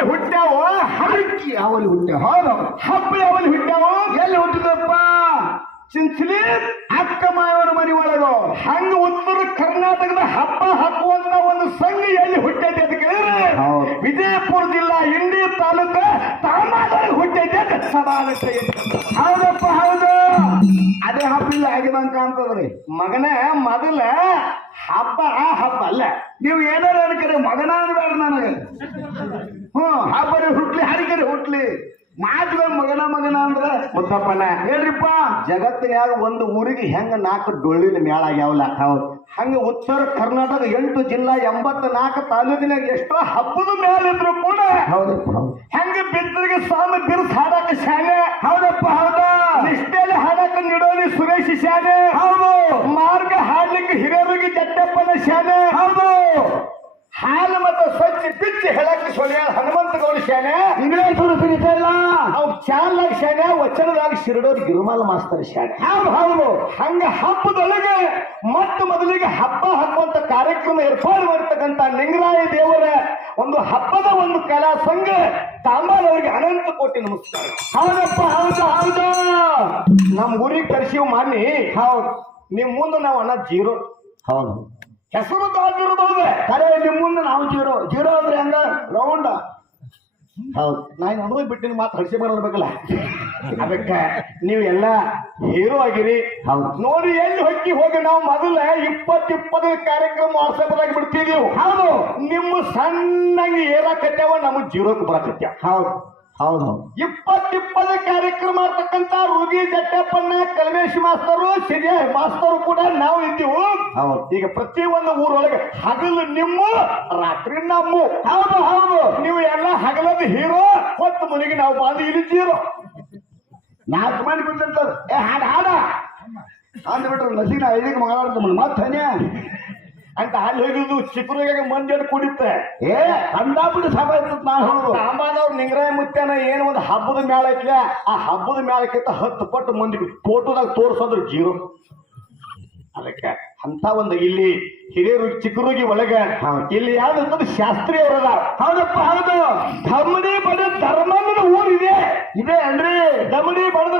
ಯಾವಲ್ಲಿ ಹುಟ್ಟ್ಯಾವ ಹರಕಿ ಅವಲಿ ಹುಟ್ಟೆ ಹೌದು. ಹಬ್ಬ ಯಾವಲ್ಲಿ ಹುಟ್ಟ್ಯಾವ ಎಲ್ಲಿ ಹುಟ್ಟಿದಪ್ಪ? ಚಿಂಚಲಿ? ಅಕ್ಕ ಮಾಯವರ ಮನೆ ಒಳಗ. ಹಂಗ ಉತ್ತರ ಕರ್ನಾಟಕದ ಹಬ್ಬ ಹಾಕುವಂತ ಒಂದು ಸಂಘ ಎಲ್ಲಿ ಹುಟ್ಟೈತೆ ಅಂತ ಕೇಳಿದ್ರೆ. ವಿಜಯಪುರ ಜಿಲ್ಲಾ ಇಂಡಿ ತಾಲೂಕ ತಾಮಾದಲ್ಲಿ ಹುಟ್ಟೈತಿ ಅಂತ ಸಮಾನತೆ ಹೌದಪ್ಪ ಹೌದು. ಅದೇ ಹಬ್ಬ ಇಲ್ಲ ಆಗಿದಂಗ ಕಾಣ್ತದ್ರಿ ಮಗನೇ ಮೊದಲ ಹಬ್ಬ ಆ ಹಬ್ಬ ಅಲ್ಲ. ನೀವು ಏನಾರ ಅನ್ಕರಿ ಮಗನ ಅನ್ಬೇಡ ನನಗೆ. ಹ್ಮ್ ಮುದ್ದಪ್ಪನ ಹೇಳ್ರಿಪ್ಪ ಜಗತ್ತಿನ್ಯಾಗ ಒಂದು ಊರಿಗೆ ಹೆಂಗ ನಾಲ್ಕು ಡೊಳ್ಳಿನ ಮೇಳ ಆಗ್ಯಾವಲ್ಲ? ಹೌದು. ಹಂಗ ಉತ್ತರ ಕರ್ನಾಟಕ ಎಂಟು ಜಿಲ್ಲಾ ಎಂಬತ್ತ ನಾಲ್ಕು ತಾಲೂಕಿನಾಗ ಎಷ್ಟೋ ಹಬ್ಬದ ಮೇಲಿದ್ರು ಇದ್ರು ಕೂಡ ಹೌದಪ್ಪ ಹೌದು. ಹೆಂಗ ಬಿದ್ದರಿಗೆ ಸ್ವಾಮಿ ಬಿರುಸ್ ಹಾಡಾಕ ಶಾಲೆ? ಹೌದಪ್ಪ ಹೌದಾ. ನಿಷ್ಠೆಯಲ್ಲಿ ಹಾಡಾಕ ನಿಡೋಲಿ ಸುರೇಶ್ ಶಾಲೆ? ಹೌದು. ಮಾರ್ಗ ಹಾಡ್ಲಿಕ್ಕೆ ಹಿರಿಯರಿಗೆ ಜಟ್ಟಪ್ಪನ ಶಾಲೆ? ಹೌದು. ಹಾಲು ಮತ್ತು ಸ್ವಚ್ಛ ಬಿಚ್ಚಿ ಹೇಳಕ್ಕೆ ಸೊಳ್ಯಾಳ ಹನುಮಂತ ಗೌಡ ಇಂಗ್ಲೇಶ್ವರ ಸುರಿಸಿಲ್ಲ ಅವ್ ಶಾಗ ವಚನದಾಗಿ ಶಿರಡೋರ್ ಗಿರುಮಾಲ ಮಾಸ್ತರ್ ಶಾಗ ಹೌದು ಹೌದು. ಹಂಗ ಹಬ್ಬದೊಳಗೆ ಮತ್ತು ಮೊದಲಿಗೆ ಹಬ್ಬ ಹಾಕುವಂತ ಕಾರ್ಯಕ್ರಮ ಏರ್ಪಾಡು ಮಾಡ್ತಕ್ಕಂತ ಲಿಂಗರಾಯ ದೇವರ ಒಂದು ಹಬ್ಬದ ಒಂದು ಕಲಾ ಸಂಘ ತಾಂಬಾಲ್ ಅವರಿಗೆ ಅನಂತ ಕೋಟಿ ನಮಸ್ಕಾರ. ಹೌದಪ್ಪ ಹೌದು ಹೌದು. ನಮ್ ಊರಿಗೆ ಕರ್ಸಿವ್ ಮಾನಿ ಹೌದು. ನಿಮ್ ಮುಂದೆ ನಾವು ಅಣ್ಣ ಜೀರೋ. ಹೌದು. ಹೆಸರು ತಾಗಿರ್ಬೋದು ಕರೆ ನಿಮ್ ಮುಂದೆ ನಾವು ಜೀರೋ. ಜೀರೋ ಅಂದ್ರೆ ಹಂಗ? ರೌಂಡ. ಹೌದು. ನಾನು ಅನ್ನೋದು ಬಿಟ್ಟಿನ ಮಾತು ಹಡಿಸಿ ಬರಬೇಕಲ್ಲ ಅದಕ್ಕೆ ನೀವು ಎಲ್ಲ ಹೀರೋ ಆಗಿರಿ. ಹೌದು. ನೋಡಿ ಎಲ್ಲಿ ಹೊಕ್ಕಿ ಹೋಗಿ ನಾವು ಮೊದಲ ಇಪ್ಪತ್ತು ಇಪ್ಪತ್ತು ಕಾರ್ಯಕ್ರಮ ವಾಟ್ಸಪ್ದಾಗ ಬಿಡ್ತಿದೀವಿ ಹೌದು. ನಿಮ್ಮ ಸಣ್ಣಂಗೆ ಏರಾಕತ್ಯಾವ ನಮಗ್ ಜೀರೋಕ್ ಬರಕತ್ಯಾವ. ಹೌದು. ಹೌದು. ಇಪ್ಪತ್ತು ಇಪ್ಪತ್ತು ಕಾರ್ಯಕ್ರಮ ಮಾಡ್ತಕ್ಕಂತ ರೋಗಿ ಜಟ್ಟಪ್ಪನ್ನ ಕಲ್ಮೇಶ್ ಮಾಸ್ತರು ಸಿರಿಯ ಮಾಸ್ತರು ಕೂಡ ನಾವು ಇದ್ದೀವು. ಹೌದು. ಈಗ ಪ್ರತಿ ಒಂದು ಊರೊಳಗೆ ಹಗಲು ನಿಮ್ಮ ರಾತ್ರಿ ನಮ್ಮ. ಹೌದು ಹೌದು. ನೀವು ಎಲ್ಲ ಹಗಲದ ಹೀರೋ ಹೊತ್ತು ಮನೆಗೆ ನಾವು ಬಾಂಧಿ ಇಲ್ಲಿ ಜೀರೋ. ನಾಲ್ಕು ಮಂದಿ ಬಿಟ್ಟಿರ್ತಾರೆ ಏ ಹಾಡ ಹಾಡ. ಅಂದ್ಬಿಟ್ರು ನಸೀನ ಐದಿಗೆ ಮಗಳಾಡ್ತ ಮತ್ತೆ ಅಂತ ಅಲ್ಲಿ ಹೋಗಿದ್ದು ಚಿಕ್ಕರಿಗೆ ಮಂದಿ ಕುಡಿತೆ ಏ ಅಂದಾಬಿಟ್ಟು ಸಭೆ ಇರ್ತದೆ ನಾನು ಹೇಳುದು ಸಾಂಬಾದವ್ರು ನಿಂಗರಾಯ ಮುತ್ಯಾನ ಏನು ಒಂದು ಹಬ್ಬದ ಮೇಳ ಐತ್ಲ ಆ ಹಬ್ಬದ ಮೇಳಕ್ಕಿಂತ ಹತ್ತು ಪಟ್ಟು ಮಂದಿಗೆ ಫೋಟೋದಾಗ ತೋರ್ಸೋದ್ರ ಜೀರೋ. ಅದಕ್ಕೆ ಅಂತ ಒಂದು ಇಲ್ಲಿ ಹಿರಿಯರು ಚಿಕ್ಕರುಗಿ ಒಳಗ ಇಲ್ಲಿ ಯಾವ್ದು ಶಾಸ್ತ್ರಿ ಅವರದ ಹೌದಪ್ಪ ಹೌದು. ಧಮ್ಮಡಿ ಬಡ ಧರ್ಮದ ಊರಿದೆ. ಇದೆ ಅಂದ್ರೆ ಧಮ್ಮಡಿ ಬಡದ